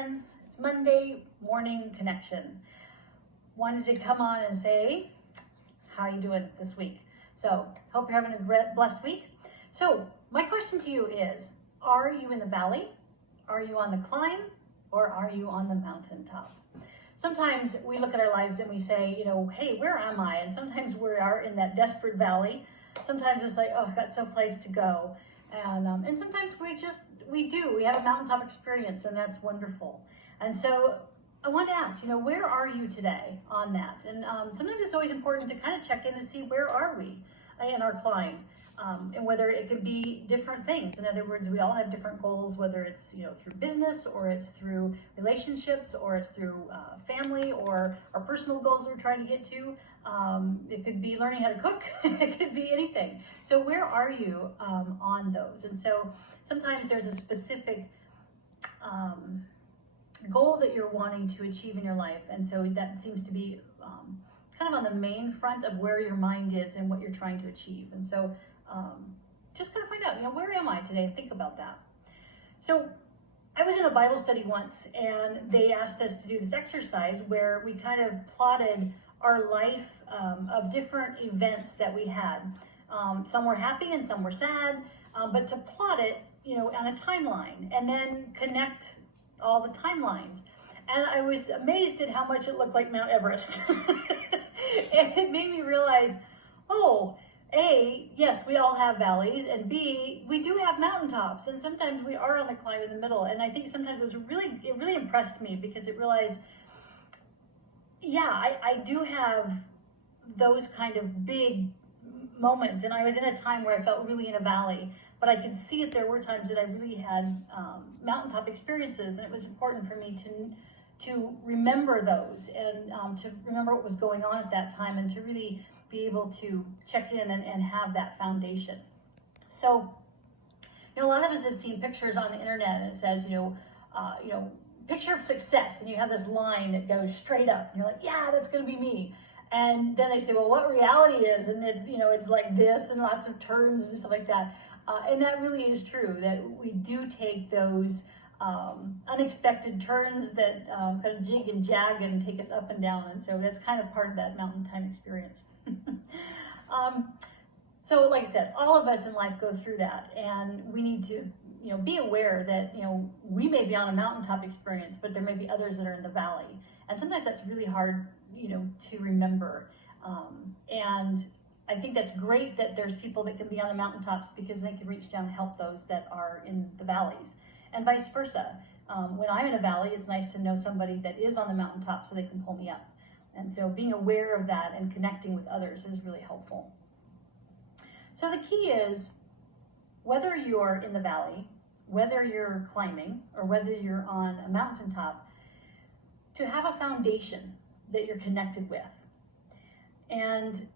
friends. It's Monday morning connection. Wanted to come on and say, how are you doing this week? So, hope you're having a blessed week. So, my question to you is, are you in the valley? Are you on the climb? Or are you on the mountaintop? Sometimes we look at our lives and we say, hey, where am I? And sometimes we are in that desperate valley. Sometimes it's like, oh, I've got some place to go. And sometimes we have a mountaintop experience, and that's wonderful. And so I want to ask, where are you today on that? And sometimes it's always important to kind of check in and see where are we in our climb, and whether it could be different things. In other words, we all have different goals, whether it's through business, or it's through relationships, or it's through family, or our personal goals we're trying to get to. It could be learning how to cook. It could be anything. So where are you on those? And so sometimes there's a specific goal that you're wanting to achieve in your life, and so that seems to be kind of on the main front of where your mind is and what you're trying to achieve. And so just kind of find out, where am I today? Think about that. So I was in a Bible study once, and they asked us to do this exercise where we kind of plotted our life of different events that we had. Some were happy and some were sad, but to plot it, on a timeline, and then connect all the timelines. And I was amazed at how much it looked like Mount Everest. And it made me realize, oh, A, yes, we all have valleys, and B, we do have mountaintops, and sometimes we are on the climb in the middle. And I think sometimes it really impressed me, because it realized, yeah, I do have those kind of big moments, and I was in a time where I felt really in a valley, but I could see it. There were times that I really had mountaintop experiences, and it was important for me to remember those, and to remember what was going on at that time, and to really be able to check in and have that foundation. So, a lot of us have seen pictures on the internet, and it says, picture of success, and you have this line that goes straight up, and you're like, yeah, that's going to be me. And then they say, well, what reality is? And it's, it's like this, and lots of turns and stuff like that. And that really is true, that we do take those unexpected turns that kind of jig and jag and take us up and down. And so that's kind of part of that mountain time experience. So like I said, all of us in life go through that, and we need to be aware that we may be on a mountaintop experience, but there may be others that are in the valley, and sometimes that's really hard to remember. And I think that's great that there's people that can be on the mountaintops, because they can reach down and help those that are in the valleys, and vice versa. When I'm in a valley, it's nice to know somebody that is on the mountaintop so they can pull me up. And so being aware of that and connecting with others is really helpful. So the key is, whether you're in the valley, whether you're climbing, or whether you're on a mountaintop, to have a foundation that you're connected with. And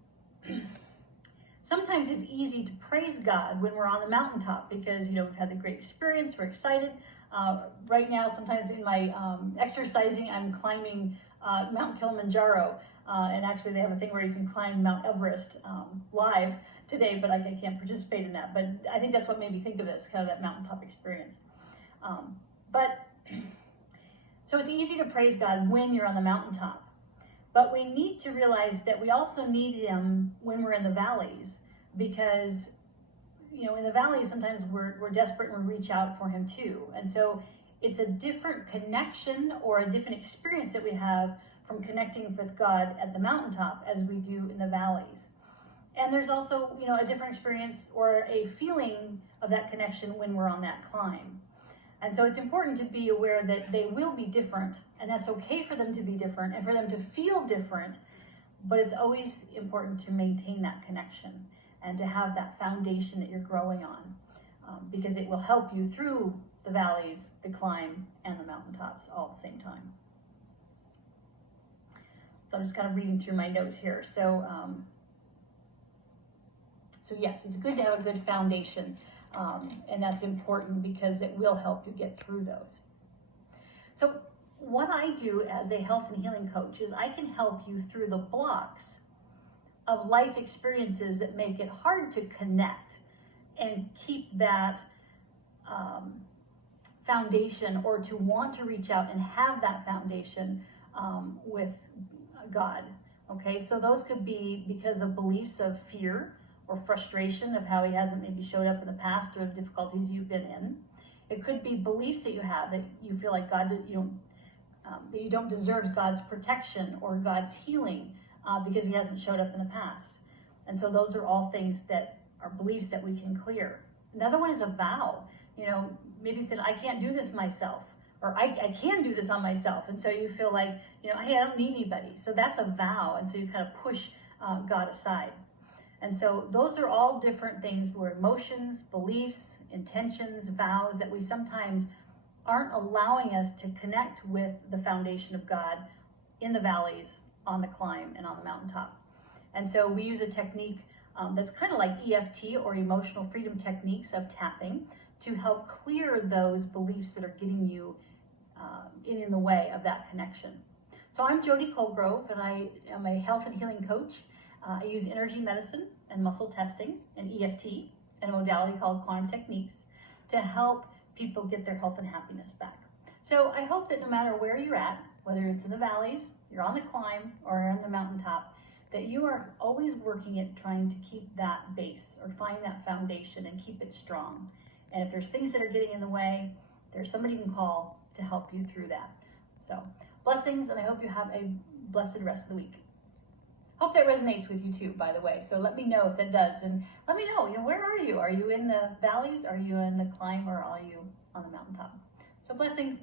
sometimes it's easy to praise God when we're on the mountaintop, because we've had the great experience, we're excited. Right now, sometimes in my exercising, I'm climbing Mount Kilimanjaro, and actually they have a thing where you can climb Mount Everest live today, but I can't participate in that. But I think that's what made me think of this, kind of that mountaintop experience. So it's easy to praise God when you're on the mountaintop. But we need to realize that we also need Him when we're in the valleys, because, in the valleys, sometimes we're desperate and we reach out for Him too. And so it's a different connection or a different experience that we have from connecting with God at the mountaintop as we do in the valleys. And there's also, a different experience or a feeling of that connection when we're on that climb. And so it's important to be aware that they will be different, and that's okay for them to be different and for them to feel different, but it's always important to maintain that connection and to have that foundation that you're growing on, because it will help you through the valleys, the climb, and the mountaintops all at the same time. So I'm just kind of reading through my notes here. So yes, it's good to have a good foundation. And that's important because it will help you get through those. So what I do as a health and healing coach is I can help you through the blocks of life experiences that make it hard to connect and keep that foundation, or to want to reach out and have that foundation with God. Okay, so those could be because of beliefs of fear or frustration of how he hasn't maybe showed up in the past or the difficulties you've been in. It could be beliefs that you have that you feel like God, that you don't deserve God's protection or God's healing because he hasn't showed up in the past. And so those are all things that are beliefs that we can clear. Another one is a vow. Maybe you said, I can't do this myself, or I can do this on myself. And so you feel like, hey, I don't need anybody. So that's a vow. And so you kind of push God aside. And so those are all different things where emotions, beliefs, intentions, vows that we sometimes aren't allowing us to connect with the foundation of God in the valleys, on the climb, and on the mountaintop. And so we use a technique that's kind of like EFT, or emotional freedom techniques of tapping, to help clear those beliefs that are getting you in the way of that connection. So I'm Jody Colgrove, and I am a health and healing coach. I use energy medicine and muscle testing and EFT and a modality called quantum techniques to help people get their health and happiness back. So I hope that no matter where you're at, whether it's in the valleys, you're on the climb, or on the mountaintop, that you are always working at trying to keep that base or find that foundation and keep it strong. And if there's things that are getting in the way, there's somebody you can call to help you through that. So blessings, and I hope you have a blessed rest of the week. Hope that resonates with you too, by the way. So let me know if that does. And let me know, where are you? Are you in the valleys? Are you in the climb? Or are you on the mountaintop? So blessings.